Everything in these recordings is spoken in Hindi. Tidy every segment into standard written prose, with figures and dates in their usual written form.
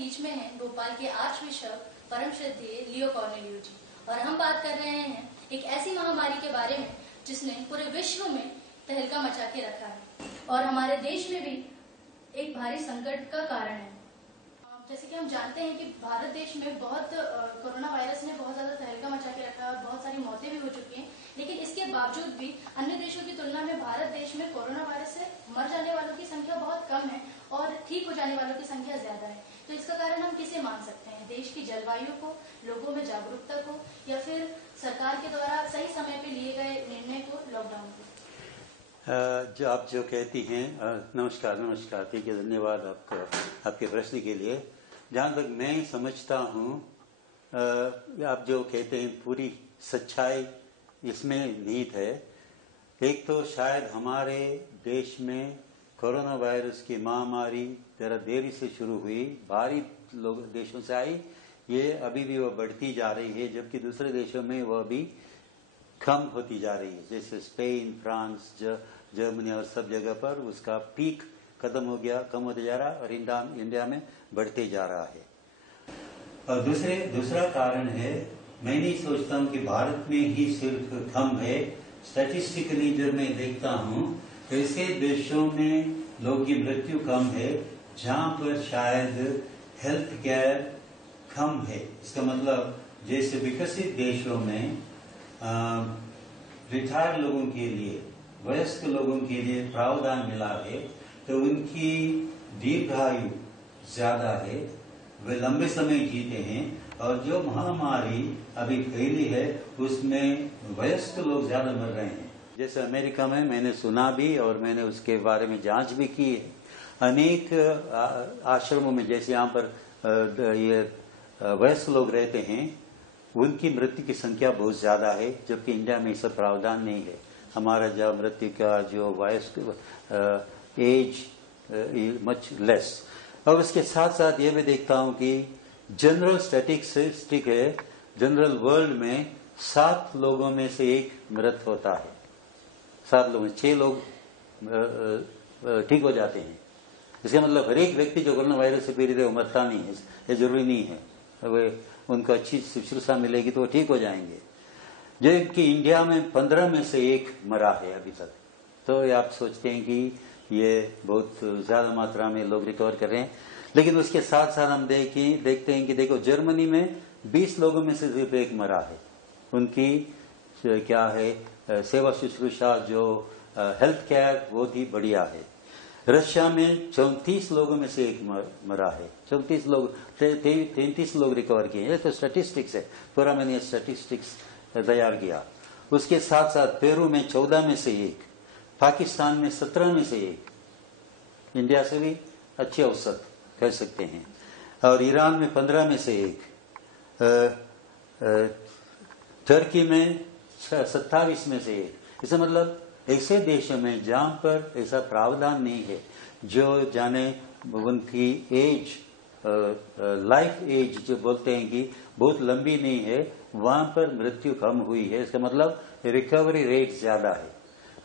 बीच में हैं भोपाल के आर्च बिशप परम श्रद्धेय लियो कॉर्नेलियो जी, और हम बात कर रहे हैं एक ऐसी महामारी के बारे में जिसने पूरे विश्व में तहलका मचा के रखा है और हमारे देश में भी एक भारी संकट का कारण है। जैसे कि हम जानते हैं कि भारत देश में बहुत कोरोना वायरस ने बहुत ज्यादा तहलका मचा के रखा है, बहुत सारी मौतें भी हो चुकी हैं, लेकिन इसके बावजूद भी अन्य देशों की तुलना में भारत देश में कोरोना वायरस से मर जाने वालों की संख्या बहुत कम है और ठीक हो जाने वालों की संख्या ज्यादा है। तो इसका कारण हम किसे मान सकते हैं? देश की जलवायु को, लोगों में जागरूकता को, या फिर सरकार के द्वारा सही समय पे लिए गए निर्णय को, लॉकडाउन को? जो आप जो कहती हैं, नमस्कार, ठीक है, धन्यवाद आपको आपके प्रश्न के लिए। जहाँ तक मैं समझता हूँ, आप जो कहते हैं पूरी सच्चाई इसमें निहित है। एक तो शायद हमारे देश में कोरोना वायरस की महामारी जरा देरी से शुरू हुई, बाहरी लोग देशों से आई, ये अभी भी वो बढ़ती जा रही है, जबकि दूसरे देशों में वो अभी कम होती जा रही है, जैसे स्पेन, फ्रांस, जर्मनी और सब जगह पर उसका पीक खत्म हो गया, कम होते जा रहा है, और इंडिया में बढ़ते जा रहा है। और दूसरा कारण है, मैं नहीं सोचता हूँ कि भारत में ही सिर्फ कम है। स्टैटिस्टिकली जब मैं देखता हूँ, ऐसे देशों में लोगों की मृत्यु कम है जहाँ पर शायद हेल्थ केयर कम है। इसका मतलब जैसे विकसित देशों में रिटायर्ड लोगों के लिए, वयस्क लोगों के लिए प्रावधान मिला है, तो उनकी दीर्घायु ज्यादा है, वे लंबे समय जीते हैं। और जो महामारी अभी फैली है उसमें वयस्क लोग ज्यादा मर रहे हैं। जैसे अमेरिका में मैंने सुना भी और मैंने उसके बारे में जांच भी की है, अनेक आश्रमों में, जैसे यहाँ पर ये वयस्क लोग रहते हैं, उनकी मृत्यु की संख्या बहुत ज्यादा है, जबकि इंडिया में इसका प्रावधान नहीं है। हमारा जो मृत्यु का जो वयस्क एज मच लेस। और उसके साथ साथ ये भी देखता हूं कि जनरल स्टैटिस्टिक है, जनरल वर्ल्ड में 7 लोगों में से 1 मृत होता है। 7 लोगों में 6 लोग ठीक हो जाते हैं। इसका मतलब हर एक व्यक्ति जो कोरोना वायरस से पीड़ित है वो मरता नहीं है, ये जरूरी नहीं है। वे उनको अच्छी शुश्रूषा मिलेगी तो वो ठीक हो जाएंगे। जबकि इंडिया में 15 में से 1 मरा है अभी तक। तो ये आप सोचते हैं कि ये बहुत ज्यादा मात्रा में लोग रिकवर कर रहे हैं। लेकिन उसके साथ साथ हम देखते हैं कि देखो, जर्मनी में 20 लोगों में से सिर्फ 1 मरा है। उनकी क्या है, सेवा शुश्रूषा, जो हेल्थ केयर, बहुत ही बढ़िया है। रशिया में 34 लोगों में से 1 मरा है। 34 लोग, 33 लोग रिकवर किए। ये तो स्टैटिस्टिक्स है, पूरा मैंने स्टैटिस्टिक्स तैयार किया। उसके साथ साथ पेरू में 14 में से 1, पाकिस्तान में 17 में से 1, इंडिया से भी अच्छे औसत कह सकते हैं, और ईरान में 15 में से 1, टर्की में 27 में से 1। इसका मतलब ऐसे देशों में जहां पर ऐसा प्रावधान नहीं है, जो जाने उनकी एज, लाइफ एज जो बोलते हैं कि बहुत लंबी नहीं है, वहां पर मृत्यु कम हुई है। इसका मतलब रिकवरी रेट ज्यादा है।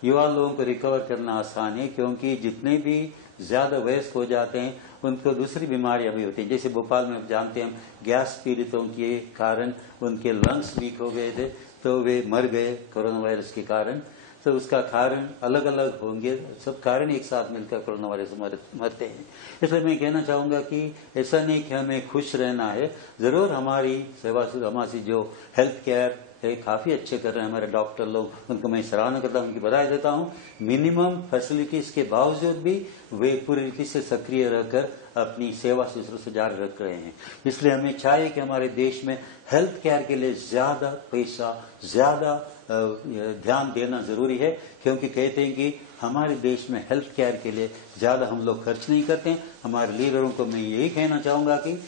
युवा लोगों को रिकवर करना आसान है, क्योंकि जितने भी ज्यादा वयस्क हो जाते हैं उनको दूसरी बीमारियां भी होती हैं। जैसे भोपाल में जानते हैं हम, गैस पीड़ितों के कारण उनके लंग्स वीक हो गए थे, तो वे मर गए कोरोना वायरस के कारण। तो उसका कारण अलग अलग होंगे, सब कारण एक साथ मिलकर कोरोना वायरस से मरते हैं। इसलिए मैं कहना चाहूंगा कि ऐसा नहीं कि हमें खुश रहना है। जरूर हमारी सेवा, हमारी जो हेल्थ केयर है, काफी अच्छे कर रहे हैं हमारे डॉक्टर लोग, उनको मैं सराहना करता हूं, उनकी बधाई देता हूं। मिनिमम फैसिलिटीज के बावजूद भी वे पूरी रीति से सक्रिय रहकर अपनी सेवा शुश्रूषा जारी रख रहे हैं। इसलिए हमें चाहिए कि हमारे देश में हेल्थ केयर के लिए ज्यादा पैसा, ज्यादा ध्यान देना जरूरी है, क्योंकि कहते हैं कि हमारे देश में हेल्थ केयर के लिए ज्यादा हम लोग खर्च नहीं करते हैं। हमारे लीडरों को मैं यही कहना चाहूंगा कि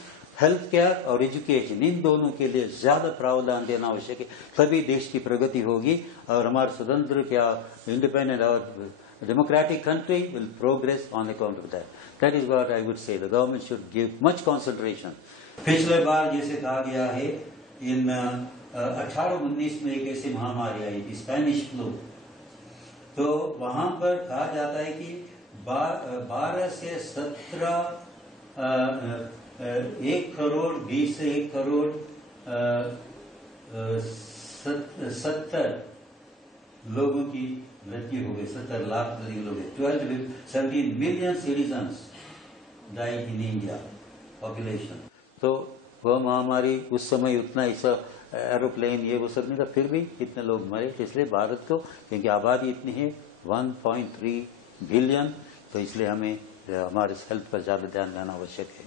हेल्थ केयर और एजुकेशन, इन दोनों के लिए ज्यादा प्रावधान देना आवश्यक है, तभी देश की प्रगति होगी और हमारे स्वतंत्र क्या इंडिपेंडेंट और democratic country will progress on account of that. That is what I would say. The government should give much concentration. पिछले बार जैसे कहा गया है, इन 1819 में एक ऐसी महामारी आई थी, स्पेनिश फ्लू। तो वहां पर कहा जाता है कि 12 से 17 1 करोड़ 20 से 1 करोड़ 70 लोगों की मृत्यु हो गई, 70 लाख लोग, 17 million citizens died in India population. तो वह महामारी उस समय उतना ऐसा एरोप्लेन ये वो सब नहीं था, फिर भी इतने लोग मरे। इसलिए भारत को, क्योंकि आबादी इतनी है 1.3 बिलियन, तो इसलिए हमें हमारे हेल्थ पर ज्यादा ध्यान देना आवश्यक है।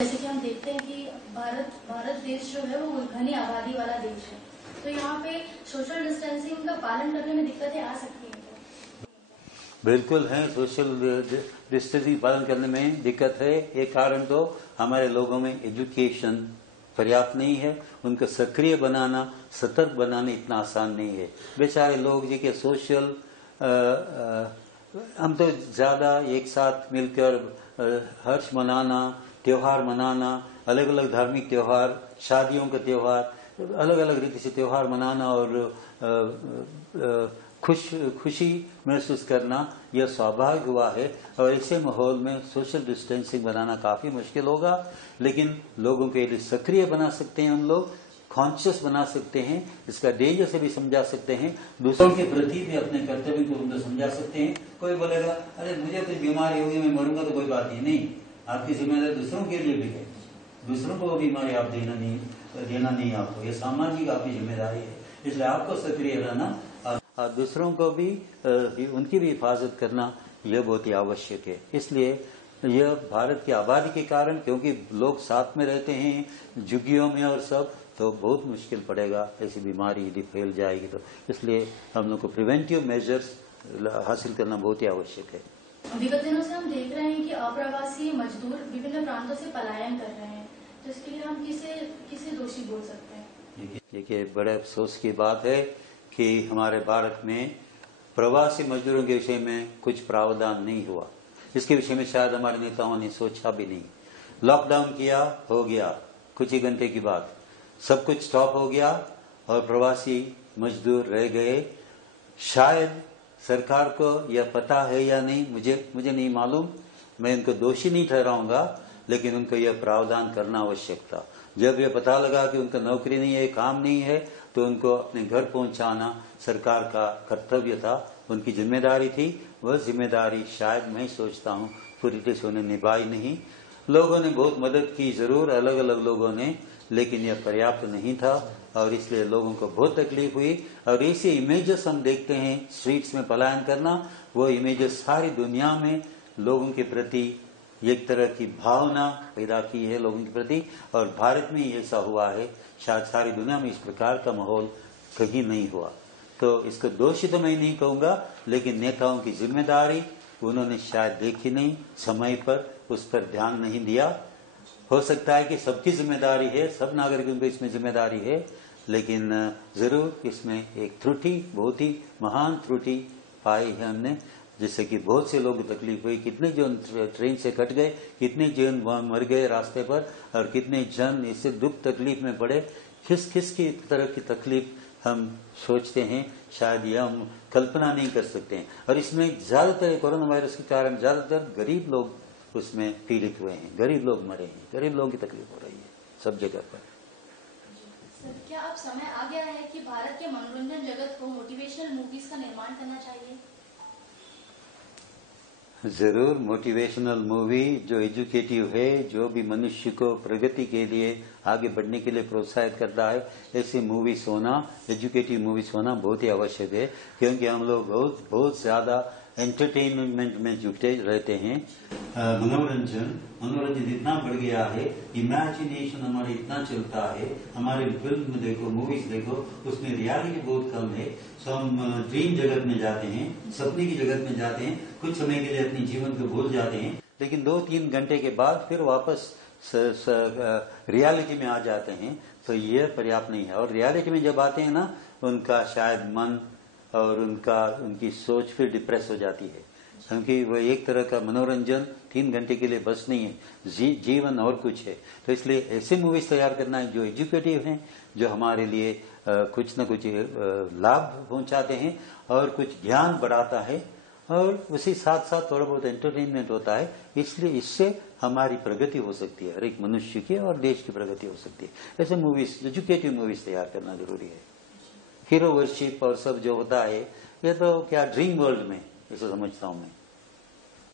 जैसे कि हम देखते हैं कि भारत देश जो है वो घनी आबादी वाला देश है, तो यहाँ पे सोशल डिस्टेंसिंग का पालन करने में दिक्कतें आ सकती हैं। बिल्कुल है, सोशल डिस्टेंसिंग पालन करने में दिक्कत है। एक कारण तो हमारे लोगों में एजुकेशन पर्याप्त नहीं है, उनको सक्रिय बनाना, सतर्क बनाना इतना आसान नहीं है। बेचारे लोग जी के सोशल हम तो ज्यादा एक साथ मिलकर हर्ष मनाना, त्योहार मनाना, अलग अलग धार्मिक त्योहार, शादियों का त्योहार, अलग अलग रीति से त्योहार मनाना और खुशी महसूस करना, यह स्वाभाविक हुआ है। और ऐसे माहौल में सोशल डिस्टेंसिंग बनाना काफी मुश्किल होगा, लेकिन लोगों के लिए सक्रिय बना सकते हैं, हम लोग कॉन्शियस बना सकते हैं, इसका डेंजर से भी समझा सकते हैं, दूसरों के प्रति भी अपने कर्तव्य को उनको समझा सकते हैं। कोई बोलेगा अरे मुझे तो बीमारी होगी, मैं मरूंगा, तो कोई बात ही नहीं, आपकी जिम्मेदारी दूसरों के लिए भी है, दूसरों को बीमारी आप देना नहीं आपको, ये सामाजिक आपकी जिम्मेदारी है। इसलिए आपको सक्रिय रहना और दूसरों को भी उनकी भी हिफाजत करना यह बहुत ही आवश्यक है। इसलिए यह भारत की आबादी के कारण, क्योंकि लोग साथ में रहते हैं झुग्गियों में और सब, तो बहुत मुश्किल पड़ेगा ऐसी बीमारी यदि फैल जाएगी तो। इसलिए हम लोग को प्रिवेंटिव मेजर्स हासिल करना बहुत ही आवश्यक है। विगत दिनों से हम देख रहे हैं कि अप्रवासी मजदूर विभिन्न प्रांतों से पलायन कर रहे हैं, तो इसके लिए हम किसे दोषी बोल सकते हैं? देखिए, बड़े अफसोस की बात है कि हमारे भारत में प्रवासी मजदूरों के विषय में कुछ प्रावधान नहीं हुआ। इसके विषय में शायद हमारे नेताओं ने सोचा भी नहीं। लॉकडाउन किया, हो गया, कुछ ही घंटे की बात सब कुछ स्टॉप हो गया और प्रवासी मजदूर रह गए। शायद सरकार को यह पता है या नहीं, मुझे नहीं मालूम, मैं इनको दोषी नहीं ठहराऊंगा, लेकिन उनको यह प्रावधान करना आवश्यक था। जब यह पता लगा कि उनका नौकरी नहीं है, काम नहीं है, तो उनको अपने घर पहुंचाना सरकार का कर्तव्य था, उनकी जिम्मेदारी थी। वह जिम्मेदारी शायद मैं सोचता हूँ पूरी तरह से उन्हें निभाई नहीं। लोगों ने बहुत मदद की जरूर, अलग अलग लोगों ने, लेकिन यह पर्याप्त नहीं था और इसलिए लोगों को बहुत तकलीफ हुई। और ऐसे इमेजेस हम देखते हैं स्ट्रीट्स में पलायन करना, वो इमेजेस सारी दुनिया में लोगों के प्रति एक तरह की भावना पैदा की है लोगों के प्रति, और भारत में ही ऐसा हुआ है। शायद सारी दुनिया में इस प्रकार का माहौल कहीं नहीं हुआ। तो इसको दोषी तो मैं नहीं कहूंगा, लेकिन नेताओं की जिम्मेदारी उन्होंने शायद देखी नहीं, समय पर उस पर ध्यान नहीं दिया। हो सकता है कि सबकी जिम्मेदारी है, सब नागरिकों की इसमें जिम्मेदारी है, लेकिन जरूर इसमें एक त्रुटि, बहुत ही महान त्रुटि पाई है हमने, जिससे कि बहुत से लोग तकलीफ हुई। कितने जन ट्रेन से कट गए, कितने जन मर गए रास्ते पर, और कितने जन इससे दुख तकलीफ में पड़े। किस की तरह की तकलीफ हम सोचते हैं, शायद यह हम कल्पना नहीं कर सकते हैं। और इसमें ज्यादातर कोरोना वायरस के कारण ज्यादातर गरीब लोग उसमें पीड़ित हुए हैं, गरीब लोग मरे हैं, गरीब लोगों की तकलीफ हो रही है सब जगह पर। सर, क्या अब समय आ गया है कि भारत के मनोरंजन जगत को मोटिवेशनल मूवीज का निर्माण करना चाहिए? जरूर, मोटिवेशनल मूवी जो एजुकेटिव है, जो भी मनुष्य को प्रगति के लिए, आगे बढ़ने के लिए प्रोत्साहित करता है, ऐसी मूवीज होना, एजुकेटिव मूवीज होना बहुत ही आवश्यक है। क्योंकि हम लोग बहुत ज्यादा एंटरटेनमेंट में जुटे रहते हैं। मनोरंजन इतना बढ़ गया है, इमेजिनेशन हमारे इतना चलता है। हमारे फिल्म देखो, मूवीज देखो, उसमें रियलिटी बहुत कम है। सो हम ड्रीम जगत में जाते हैं, सपने की जगत में जाते हैं, कुछ समय के लिए अपने जीवन को भूल जाते हैं, लेकिन 2-3 घंटे के बाद फिर वापस रियलिटी में आ जाते हैं। तो यह पर्याप्त नहीं है। और रियलिटी में जब आते हैं ना, उनका शायद मन और उनकी सोच फिर डिप्रेस हो जाती है, क्योंकि वह एक तरह का मनोरंजन 3 घंटे के लिए बस नहीं है, जीवन और कुछ है। तो इसलिए ऐसे मूवीज तैयार करना है जो एजुकेटिव हैं, जो हमारे लिए कुछ न कुछ लाभ पहुंचाते हैं और कुछ ज्ञान बढ़ाता है और उसी साथ साथ थोड़ा बहुत एंटरटेनमेंट होता है, इसलिए इससे हमारी प्रगति हो सकती है, हर एक मनुष्य की और देश की प्रगति हो सकती है। ऐसे मूवीज, एजुकेटिव मूवीज तैयार करना जरूरी है। हीरो वर्शिप और सब जो होता है ये तो क्या ड्रीम वर्ल्ड में ऐसा समझता हूं मैं।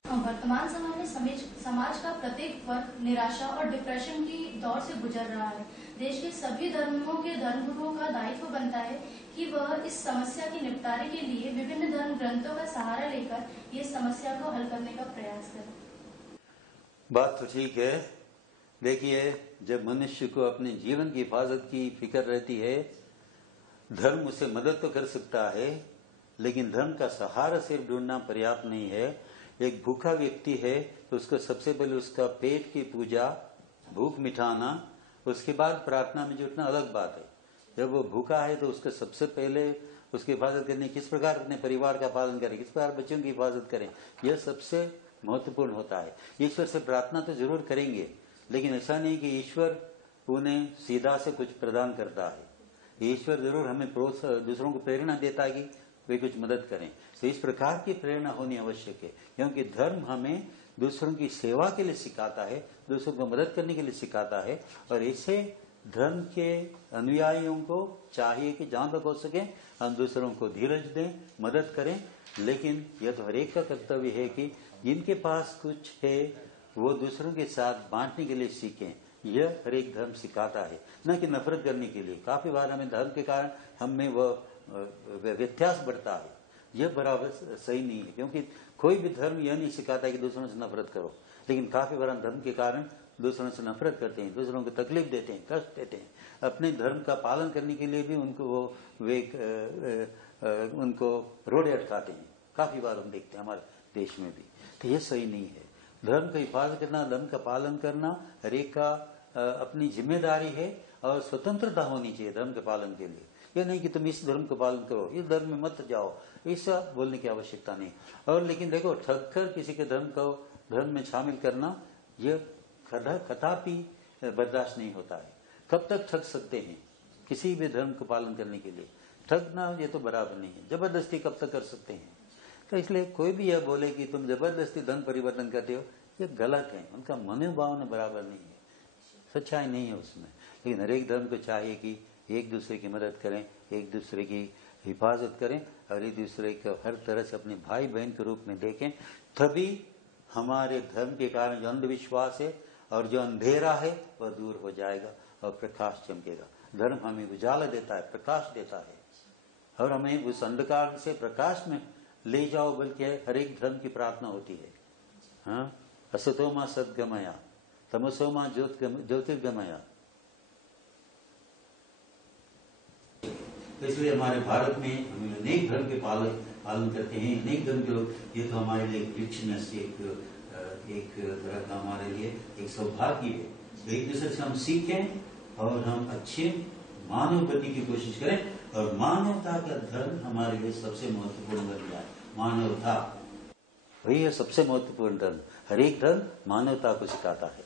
वर्तमान समय में समाज का प्रत्येक वर्ग निराशा और डिप्रेशन की दौर से गुजर रहा है। देश के सभी धर्मों के धर्मगुरुओं का दायित्व बनता है कि वह इस समस्या के निपटारे के लिए विभिन्न धर्म ग्रंथों का सहारा लेकर ये समस्या को हल करने का प्रयास करें। बात तो ठीक है। देखिए, जब मनुष्य को अपने जीवन की हिफाजत की फिक्र रहती है, धर्म उसे मदद तो कर सकता है, लेकिन धर्म का सहारा सिर्फ ढूंढना पर्याप्त नहीं है। एक भूखा व्यक्ति है तो उसको सबसे पहले उसका पेट की पूजा, भूख मिटाना, उसके बाद प्रार्थना में जुटना अलग बात है। जब वो भूखा है तो उसको सबसे पहले उसकी हिफाजत करनी, किस प्रकार अपने परिवार का पालन करें, किस प्रकार बच्चों की हिफाजत करें, यह सबसे महत्वपूर्ण होता है। ईश्वर से प्रार्थना तो जरूर करेंगे, लेकिन ऐसा नहीं कि ईश्वर उन्हें सीधा से कुछ प्रदान करता है। ईश्वर जरूर हमें दूसरों को प्रेरणा देता है कि वे कुछ मदद करें। तो इस प्रकार की प्रेरणा होनी आवश्यक है, क्योंकि धर्म हमें दूसरों की सेवा के लिए सिखाता है, दूसरों को मदद करने के लिए सिखाता है। और इससे धर्म के अनुयायियों को चाहिए कि जहां तक हो सके हम दूसरों को धीरज दें, मदद करें। लेकिन यह तो हर एक का कर्तव्य है कि जिनके पास कुछ है वो दूसरों के साथ बांटने के लिए सीखें। यह हर एक धर्म सिखाता है, न कि नफरत करने के लिए। काफी बार हमें धर्म के कारण हमें वह व्यत्यास बढ़ता है, यह बराबर सही नहीं है, क्योंकि कोई भी धर्म यह नहीं सिखाता है कि दूसरों से नफरत करो। लेकिन काफी बार हम धर्म के कारण दूसरों से नफरत करते हैं, दूसरों को तकलीफ देते हैं, कष्ट देते हैं। अपने धर्म का पालन करने के लिए भी उनको रोड़े अटकाते हैं। काफी बार हम देखते हैं हमारे देश में भी। तो यह सही नहीं है। धर्म का हिफाजत करना, धर्म का पालन करना हर एक का अपनी जिम्मेदारी है, और स्वतंत्रता होनी चाहिए धर्म के पालन के लिए। यह नहीं कि तुम इस धर्म का पालन करो, इस धर्म में मत जाओ, ऐसा बोलने की आवश्यकता नहीं। और लेकिन देखो, ठग कर किसी के धर्म में शामिल करना, यह कदापि बर्दाश्त नहीं होता है। कब तक ठग सकते हैं किसी भी धर्म को पालन करने के लिए? ठगना ये तो बराबर नहीं है। जबरदस्ती कब तक कर सकते हैं? तो इसलिए कोई भी यह बोले कि तुम जबरदस्ती धर्म परिवर्तन करते हो, ये गलत है। उनका मनोभावना बराबर नहीं है, सच्चाई नहीं है उसमें। लेकिन हर एक धर्म को चाहिए कि एक दूसरे की मदद करें, एक दूसरे की हिफाजत करें, और एक दूसरे को हर तरह से अपने भाई बहन के रूप में देखें। तभी हमारे धर्म के कारण जो अंधविश्वास है और जो अंधेरा है वह दूर हो जाएगा और प्रकाश चमकेगा। धर्म हमें उजाला देता है, प्रकाश देता है, और हमें उस अंधकार से प्रकाश में ले जाओ, बल्कि हर एक धर्म की प्रार्थना होती है। हाँ, असतो मा सद्गमया, तमसो मा ज्योतिर्गमया। इसलिए हमारे भारत में हम अनेक धर्म के पालन करते हैं, अनेक धर्म के लोग। ये तो हमारे लिए रिचनेस, एक तरह का हमारे लिए एक सौभाग्य है। तो एक दूसरे से हम सीखें और हम अच्छे मानव बनने की कोशिश करें। और मानवता का धर्म हमारे लिए सबसे महत्वपूर्ण बन गया है। मानवता वही है सबसे महत्वपूर्ण धर्म। हर एक धर्म मानवता को सिखाता है।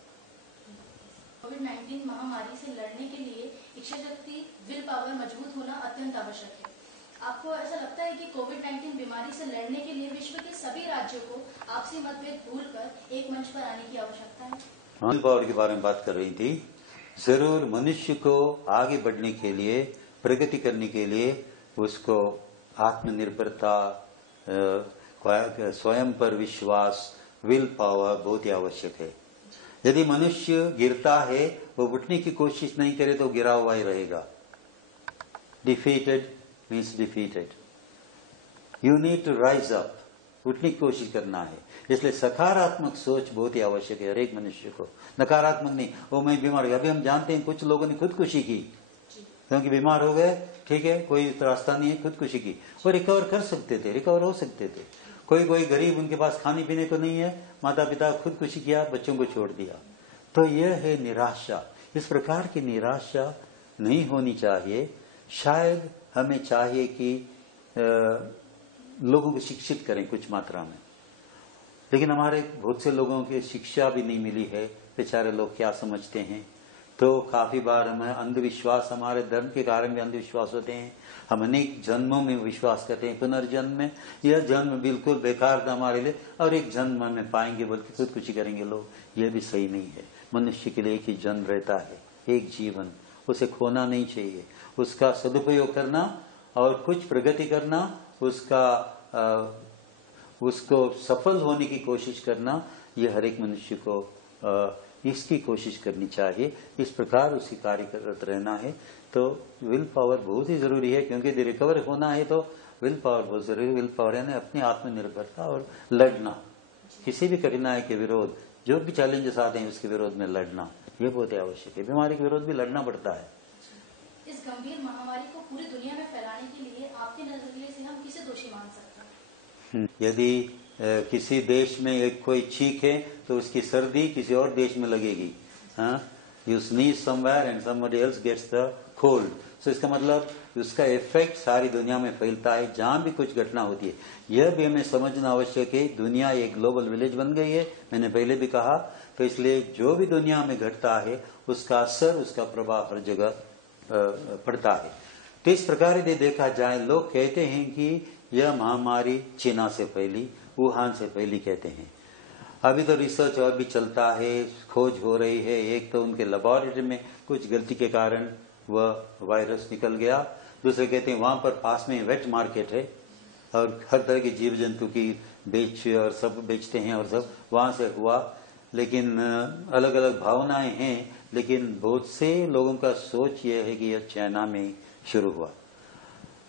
कोविड-19 महामारी से लड़ने के लिए इच्छा शक्ति, विल पावर मजबूत होना अत्यंत आवश्यक है। आपको ऐसा लगता है कि कोविड-19 बीमारी से लड़ने के लिए विश्व के सभी राज्यों को आपसी मतभेद भूलकर एक मंच पर आने की आवश्यकता है? विल पावर के बारे में बात कर रही थी। जरूर मनुष्य को आगे बढ़ने के लिए, प्रगति करने के लिए उसको आत्मनिर्भरता, स्वयं पर विश्वास, विल पावर बहुत ही आवश्यक है। यदि मनुष्य गिरता है, वो उठने की कोशिश नहीं करे तो गिरा हुआ ही रहेगा। Defeated means defeated. You need to rise up, उठने की कोशिश करना है। इसलिए सकारात्मक सोच बहुत ही आवश्यक है हर एक मनुष्य को, नकारात्मक नहीं। वो मैं बीमार हो गया, अभी हम जानते हैं कुछ लोगों ने खुदकुशी की क्योंकि बीमार हो गए, ठीक है, कोई रास्ता नहीं है, खुदकुशी की। वो रिकवर कर सकते थे, रिकवर हो सकते थे। कोई गरीब, उनके पास खाने पीने को नहीं है, माता पिता खुदकुशी किया, बच्चों को छोड़ दिया। तो यह है निराशा। इस प्रकार की निराशा नहीं होनी चाहिए। शायद हमें चाहिए कि लोगों को शिक्षित करें कुछ मात्रा में, लेकिन हमारे बहुत से लोगों की शिक्षा भी नहीं मिली है। बेचारे लोग क्या समझते हैं तो काफी बार हमें अंधविश्वास, हमारे धर्म के कारण भी अंधविश्वास होते हैं। हम अनेक जन्मों में विश्वास करते हैं, पुनर्जन्म में। यह जन्म बिल्कुल बेकार था हमारे लिए, और एक जन्म में पाएंगे बल्कि खुदकुशी करेंगे लोग, यह भी सही नहीं है। मनुष्य के लिए एक ही जन्म रहता है, एक जीवन, उसे खोना नहीं चाहिए। उसका सदुपयोग करना और कुछ प्रगति करना, उसको सफल होने की कोशिश करना, यह हर एक मनुष्य को इसकी कोशिश करनी चाहिए। इस प्रकार उसी कार्य करत रहना है। तो विल पावर बहुत ही जरूरी है, क्योंकि यदि रिकवर होना है तो विल पावर बहुत जरूरी है। विल पावर यानी अपनी आत्मनिर्भरता और लड़ना, किसी भी कठिनाई के विरोध, जो भी चैलेंजेस आते हैं उसके विरोध में लड़ना, यह बहुत ही आवश्यक है। बीमारी के विरोध भी लड़ना पड़ता है। इस गंभीर महामारी को पूरी दुनिया में फैलाने के लिए आपके नजरिए से हम किसे दोषी मान सकते हैं? यदि किसी देश में एक कोई छींक है तो उसकी सर्दी किसी और देश में लगेगी। You sneeze somewhere and somebody else gets the cold. So इसका मतलब उसका इफेक्ट सारी दुनिया में फैलता है, जहां भी कुछ घटना होती है। यह भी हमें समझना आवश्यक है। दुनिया एक ग्लोबल विलेज बन गई है, मैंने पहले भी कहा। तो इसलिए जो भी दुनिया में घटता है उसका असर, उसका प्रभाव हर जगह पड़ता है। तो इस प्रकार यदि देखा जाए, लोग कहते हैं कि यह महामारी चीना से फैली, वुहान से फैली कहते हैं। अभी तो रिसर्च और भी चलता है, खोज हो रही है। एक तो उनके लेबोरेटरी में कुछ गलती के कारण वह वायरस निकल गया। दूसरे कहते हैं वहां पर पास में वेट मार्केट है और हर तरह के जीव जंतु की और सब बेचते हैं, और सब वहां से हुआ। लेकिन अलग अलग भावनाएं हैं, लेकिन बहुत से लोगों का सोच यह है कि यह चाइना में शुरू हुआ।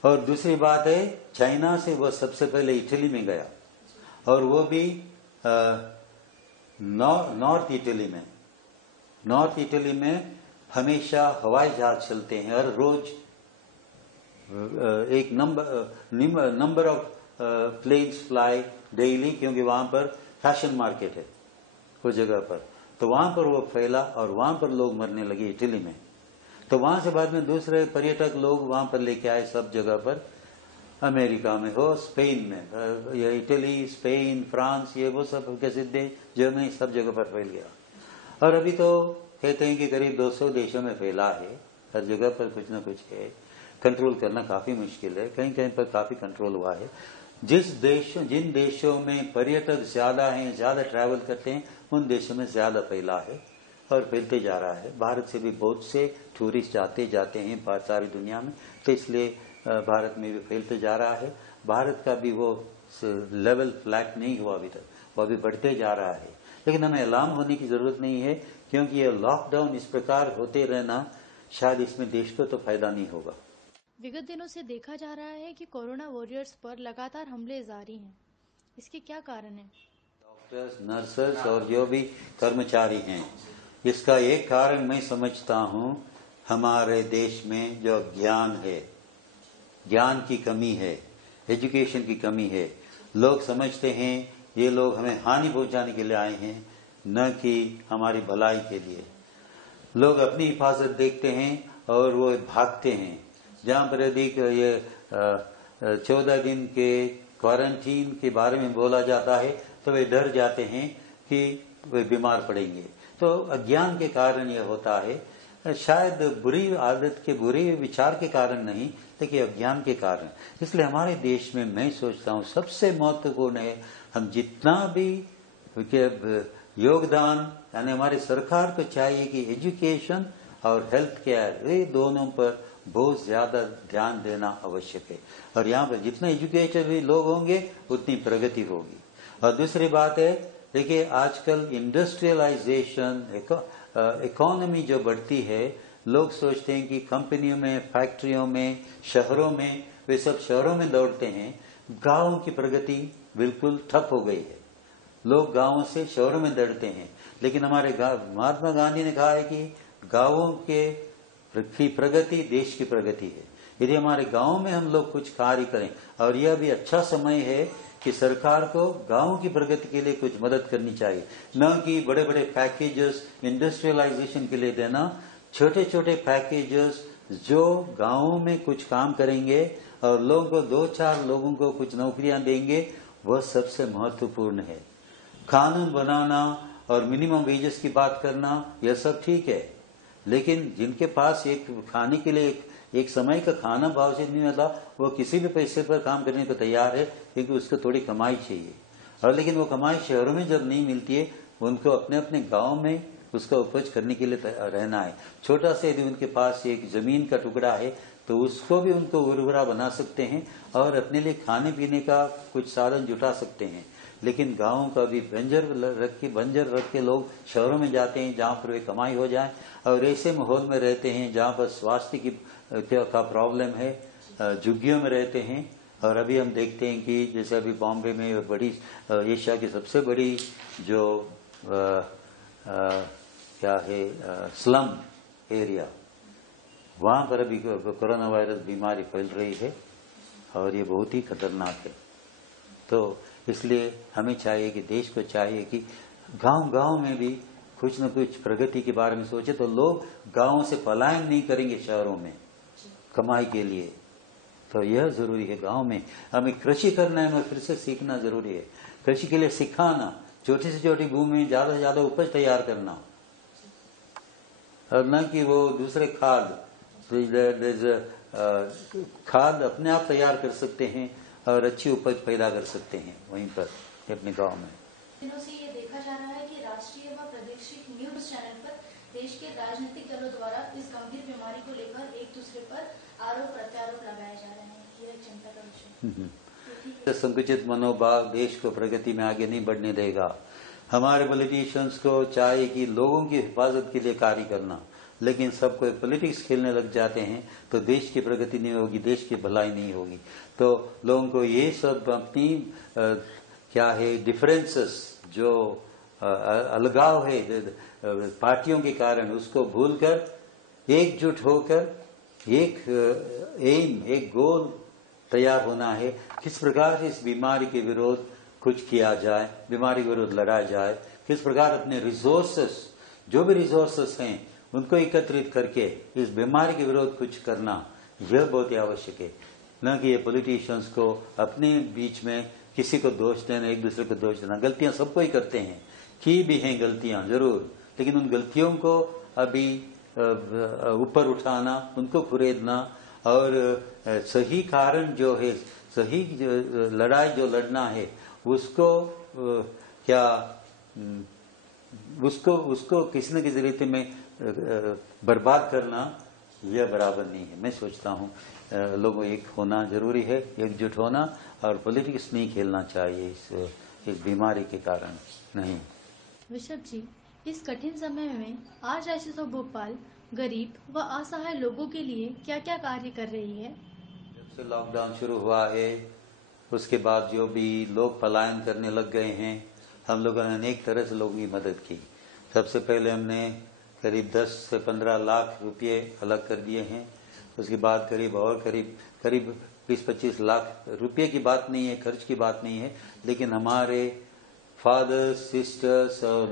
और दूसरी बात है, चाइना से वह सबसे पहले इटली में गया, और वो भी नॉर्थ इटली में हमेशा हवाई जहाज चलते हैं, हर रोज एक number of planes fly daily, क्योंकि वहां पर फैशन मार्केट है उस जगह पर। तो वहां पर वो फैला और वहां पर लोग मरने लगे इटली में। तो वहां से बाद में दूसरे पर्यटक लोग वहां पर लेके आए, सब जगह पर, अमेरिका में हो, स्पेन में, ये इटली, स्पेन, फ्रांस, ये वो सब प्रसिद्ध देश, जर्मनी, सब जगह पर फैल गया। और अभी तो कहते हैं कि करीब 200 देशों में फैला है, हर जगह पर कुछ न कुछ है। कंट्रोल करना काफी मुश्किल है, कहीं कहीं पर काफी कंट्रोल हुआ है। जिन देशों में पर्यटक ज्यादा हैं, ज्यादा ट्रैवल करते हैं, उन देशों में ज्यादा फैला है और फैलते जा रहा है। भारत से भी बहुत से टूरिस्ट आते जाते हैं सारी दुनिया में, तो इसलिए भारत में भी फैलते जा रहा है। भारत का भी वो लेवल फ्लैट नहीं हुआ अभी तक, वो अभी बढ़ते जा रहा है। लेकिन हमें अलार्म होने की जरूरत नहीं है, क्योंकि ये लॉकडाउन इस प्रकार होते रहना, शायद इसमें देश को तो फायदा नहीं होगा। विगत दिनों से देखा जा रहा है कि कोरोना वॉरियर्स पर लगातार हमले जारी हैं। इसके क्या कारण है? डॉक्टर्स, नर्सेस और जो भी कर्मचारी हैं, इसका एक कारण मैं समझता हूँ, हमारे देश में जो ज्ञान है, ज्ञान की कमी है, एजुकेशन की कमी है। लोग समझते हैं ये लोग हमें हानि पहुंचाने के लिए आए हैं, न कि हमारी भलाई के लिए। लोग अपनी हिफाजत देखते हैं और वो भागते हैं। जहां पर अधिक ये 14 दिन के क्वारंटीन के बारे में बोला जाता है, तो वे डर जाते हैं कि वे बीमार पड़ेंगे। तो अज्ञान के कारण यह होता है, शायद बुरी आदत के, बुरे विचार के कारण नहीं, लेकिन अज्ञान के कारण। इसलिए हमारे देश में मैं सोचता हूँ सबसे महत्वपूर्ण है, हम जितना भी योगदान, यानी हमारी सरकार को चाहिए कि एजुकेशन और हेल्थ केयर, ये दोनों पर बहुत ज्यादा ध्यान देना आवश्यक है। और यहाँ पर जितने एजुकेटेड लोग होंगे उतनी प्रगति होगी। और दूसरी बात है, देखिए आजकल इंडस्ट्रियलाइजेशन, इकोनॉमी जो बढ़ती है, लोग सोचते हैं कि कंपनियों में, फैक्ट्रियों में, शहरों में, वे सब शहरों में दौड़ते हैं। गांवों की प्रगति बिल्कुल ठप हो गई है, लोग गांवों से शहरों में दौड़ते हैं। लेकिन हमारे महात्मा गांधी ने कहा है कि गांवों की प्रगति देश की प्रगति है। यदि हमारे गांव में हम लोग कुछ कार्य करें, और यह भी अच्छा समय है कि सरकार को गांव की प्रगति के लिए कुछ मदद करनी चाहिए, न कि बड़े बड़े पैकेजेस इंडस्ट्रियलाइजेशन के लिए देना। छोटे छोटे पैकेजेस जो गांवों में कुछ काम करेंगे और लोगों को 2-4 लोगों को कुछ नौकरियां देंगे, वह सबसे महत्वपूर्ण है। कानून बनाना और मिनिमम वेजेस की बात करना, यह सब ठीक है, लेकिन जिनके पास एक खाने के लिए एक समय का खाना भाव से नहीं मिलता, वो किसी भी पैसे पर काम करने को तैयार है, क्योंकि उसको थोड़ी कमाई चाहिए। और लेकिन वो कमाई शहरों में जब नहीं मिलती है, उनको अपने अपने गांव में उसका उपज करने के लिए रहना है। छोटा से यदि उनके पास एक जमीन का टुकड़ा है तो उसको भी उनको उर्वरा बना सकते हैं और अपने लिए खाने पीने का कुछ साधन जुटा सकते हैं। लेकिन गाँव का भी बंजर रख के लोग शहरों में जाते हैं जहाँ पर वे कमाई हो जाए, और ऐसे माहौल में रहते हैं जहाँ पर स्वास्थ्य का प्रॉब्लम है, झुग्गियों में रहते हैं। और अभी हम देखते हैं कि जैसे अभी बॉम्बे में बड़ी एशिया की सबसे बड़ी जो क्या है स्लम एरिया, वहां पर अभी कोरोना वायरस बीमारी फैल रही है और ये बहुत ही खतरनाक है। तो इसलिए हमें चाहिए कि देश को चाहिए कि गांव-गांव में भी कुछ न कुछ प्रगति के बारे में सोचे, तो लोग गांवों से पलायन नहीं करेंगे शहरों में कमाई के लिए। तो यह जरूरी है, गांव में हमें कृषि करना है, फिर से सीखना जरूरी है। कृषि के लिए सिखाना, छोटी से छोटी भूमि में ज्यादा से ज्यादा उपज तैयार करना, और न कि वो दूसरे खाद अपने आप तैयार कर सकते हैं और अच्छी उपज पैदा कर सकते हैं वहीं पर अपने गांव में। दिनों से ये देखा जा रहा है कि राष्ट्रीय व प्रादेशिक न्यूज चैनल पर देश के राजनीतिक दलों द्वारा इस गंभीर बीमारी को लेकर एक दूसरे पर आरोप प्रत्यारोप लगाए जा रहे हैं। यह चिंता का विषय है। संकुचित मनोभाव देश को प्रगति में आगे नहीं बढ़ने देगा। हमारे पॉलिटिशियंस को चाहिए कि लोगों की हिफाजत के लिए कार्य करना, लेकिन सब कोई पॉलिटिक्स खेलने लग जाते हैं तो देश की प्रगति नहीं होगी, देश की भलाई नहीं होगी। तो लोगों को ये सब अपनी क्या है डिफरेंसेस, जो अलगाव है पार्टियों के कारण, उसको भूलकर एकजुट होकर एक गोल तैयार होना है। किस प्रकार इस बीमारी के विरोध कुछ किया जाए, बीमारी के विरोध लड़ा जाए, किस प्रकार अपने रिसोर्सेस, जो भी रिसोर्सेस हैं उनको एकत्रित करके इस बीमारी के विरोध कुछ करना, यह बहुत ही आवश्यक है। न कि ये पॉलिटिशियंस को अपने बीच में किसी को दोष देना, एक दूसरे को दोष देना। गलतियां सबको ही करते हैं, की भी हैं गलतियां जरूर, लेकिन उन गलतियों को अभी ऊपर उठाना, उनको कुरेदना, और सही कारण जो है, सही लड़ाई जो लड़ना है उसको उसको किसी न किसी रीति में बर्बाद करना, यह बराबर नहीं है। मैं सोचता हूँ लोगों एक होना जरूरी है, एकजुट होना, और पॉलिटिक्स नहीं खेलना चाहिए इस बीमारी के कारण नहीं। विशप जी, इस कठिन समय में आज आईसीएस ऑफ भोपाल गरीब व असहाय लोगों के लिए क्या क्या कार्य कर रही है? जब से लॉकडाउन शुरू हुआ है उसके बाद जो भी लोग पलायन करने लग गए हैं, हम लोगों ने अनेक तरह से लोगों की मदद की। सबसे पहले हमने करीब 10 से 15 लाख रुपये अलग कर दिए हैं। उसके बाद करीब 20-25 लाख रुपये की बात नहीं है, खर्च की बात नहीं है, लेकिन हमारे फादर्स, सिस्टर्स और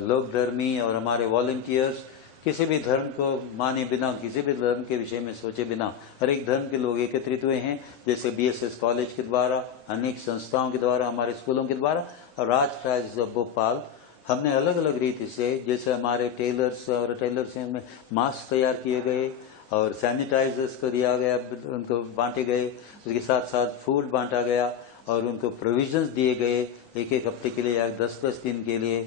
लोक धर्मी और हमारे वॉलंटियर्स, किसी भी धर्म को माने बिना, किसी भी धर्म के विषय में सोचे बिना, हर एक धर्म के लोग एकत्रित हुए हैं। जैसे बीएसएस कॉलेज के द्वारा, अनेक संस्थाओं के द्वारा, हमारे स्कूलों के द्वारा, और आज भोपाल हमने अलग अलग रीति से, जैसे हमारे टेलर्स में मास्क तैयार किए गए और सैनिटाइजर्स को दिया गया, उनको बांटे गए। उसके साथ साथ फूड बांटा गया और उनको प्रोविजंस दिए गए एक हफ्ते के लिए या 10-10 दिन के लिए,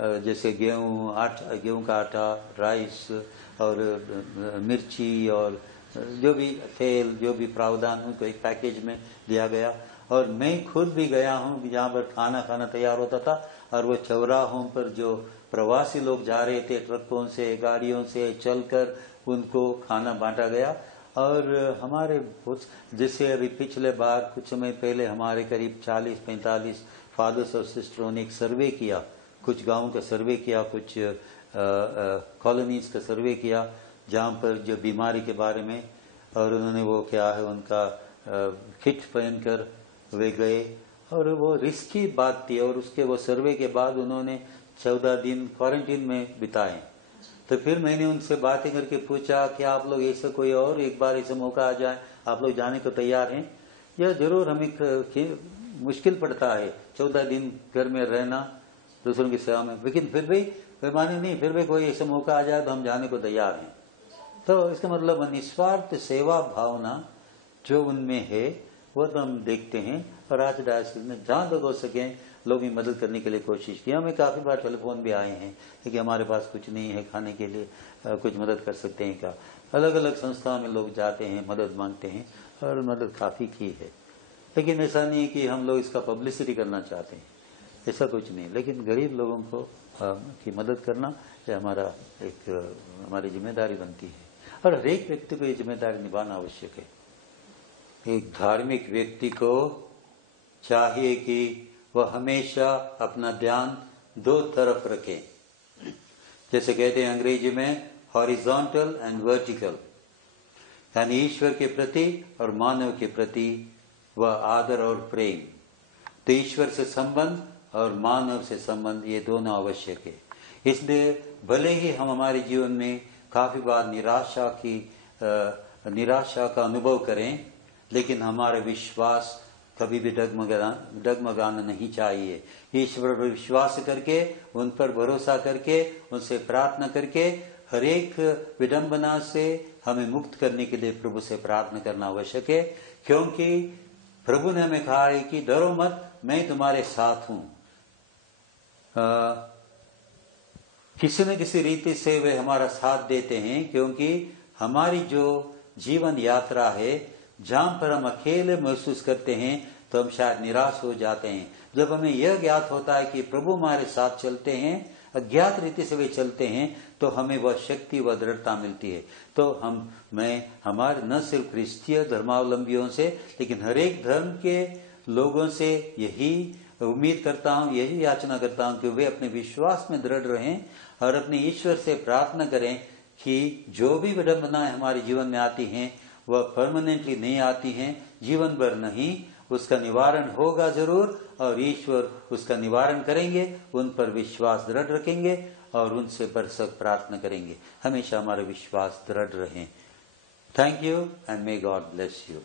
जैसे गेहूं का आटा, राइस और मिर्ची और जो भी तेल, जो भी प्रावधान, उनको एक पैकेज में दिया गया। और मैं खुद भी गया हूं जहां पर खाना तैयार होता था, और वो चौराहों पर जो प्रवासी लोग जा रहे थे ट्रकों से, गाड़ियों से चलकर, उनको खाना बांटा गया। और हमारे जैसे अभी पिछले बार कुछ समय पहले हमारे करीब 40-45 फादर्स और सिस्टरों ने एक सर्वे किया, कुछ गांवों का सर्वे किया, कुछ कॉलोनीज का सर्वे किया, जहां पर जो बीमारी के बारे में, और उन्होंने वो क्या है उनका किट पहनकर वे गए, और वो रिस्की बात थी। और उसके वो सर्वे के बाद उन्होंने 14 दिन क्वारंटीन में बिताए। तो फिर मैंने उनसे बातें करके पूछा कि आप लोग ऐसा कोई और एक बार ऐसा मौका आ जाए, आप लोग जाने को तैयार हैं? यह जरूर हमें मुश्किल पड़ता है 14 दिन घर में रहना दूसरों की सेवा में, लेकिन फिर भी बेईमानी नहीं, फिर भी कोई ऐसा मौका आ जाए तो हम जाने को तैयार हैं। तो इसका मतलब निस्वार्थ सेवा भावना जो उनमें है वो तो हम देखते हैं। और आज डायसिस में जहां तक हो सके लोग भी मदद करने के लिए कोशिश की। हमें काफी बार टेलीफोन भी आए हैं, लेकिन हमारे पास कुछ नहीं है खाने के लिए, कुछ मदद कर सकते हैं क्या। अलग अलग संस्थाओं में लोग जाते हैं, मदद मांगते हैं और मदद काफी की है। लेकिन ऐसा नहीं है कि हम लोग इसका पब्लिसिटी करना चाहते हैं, ऐसा कुछ नहीं। लेकिन गरीब लोगों को की मदद करना ये हमारी जिम्मेदारी बनती है और हर एक व्यक्ति को ये जिम्मेदारी निभाना आवश्यक है। एक धार्मिक व्यक्ति को चाहिए कि वह हमेशा अपना ध्यान दो तरफ रखे, जैसे कहते हैं अंग्रेजी में हॉरिजॉन्टल एंड वर्टिकल, यानी ईश्वर के प्रति और मानव के प्रति वह आदर और प्रेम। तो ईश्वर से संबंध और मानव से संबंध ये दोनों आवश्यक है। इसलिए भले ही हम हमारे जीवन में काफी बार निराशा का अनुभव करें, लेकिन हमारे विश्वास कभी भी डगमगाना नहीं चाहिए। ईश्वर पर विश्वास करके, उन पर भरोसा करके, उनसे प्रार्थना करके हर एक विडंबना से हमें मुक्त करने के लिए प्रभु से प्रार्थना करना आवश्यक है। क्योंकि प्रभु ने हमें कहा है कि डरो मत, मैं तुम्हारे साथ हूं। किसी न किसी रीति से वे हमारा साथ देते हैं, क्योंकि हमारी जो जीवन यात्रा है जहां पर हम अकेले महसूस करते हैं तो हम शायद निराश हो जाते हैं। जब हमें यह ज्ञात होता है कि प्रभु हमारे साथ चलते हैं, अज्ञात रीति से वे चलते हैं, तो हमें वह शक्ति व दृढ़ता मिलती है। तो मैं हमारे न सिर्फ क्रिस्तीय धर्मावलंबियों से, लेकिन हर एक धर्म के लोगों से यही उम्मीद करता हूं, यही याचना करता हूं कि वे अपने विश्वास में दृढ़ रहें और अपने ईश्वर से प्रार्थना करें कि जो भी विडंबनाएं हमारे जीवन में आती हैं वह परमानेंटली नहीं आती हैं, जीवन भर नहीं, उसका निवारण होगा जरूर और ईश्वर उसका निवारण करेंगे। उन पर विश्वास दृढ़ रखेंगे और उनसे भरसक प्रार्थना करेंगे। हमेशा हमारा विश्वास दृढ़ रहे। Thank you and may God bless you.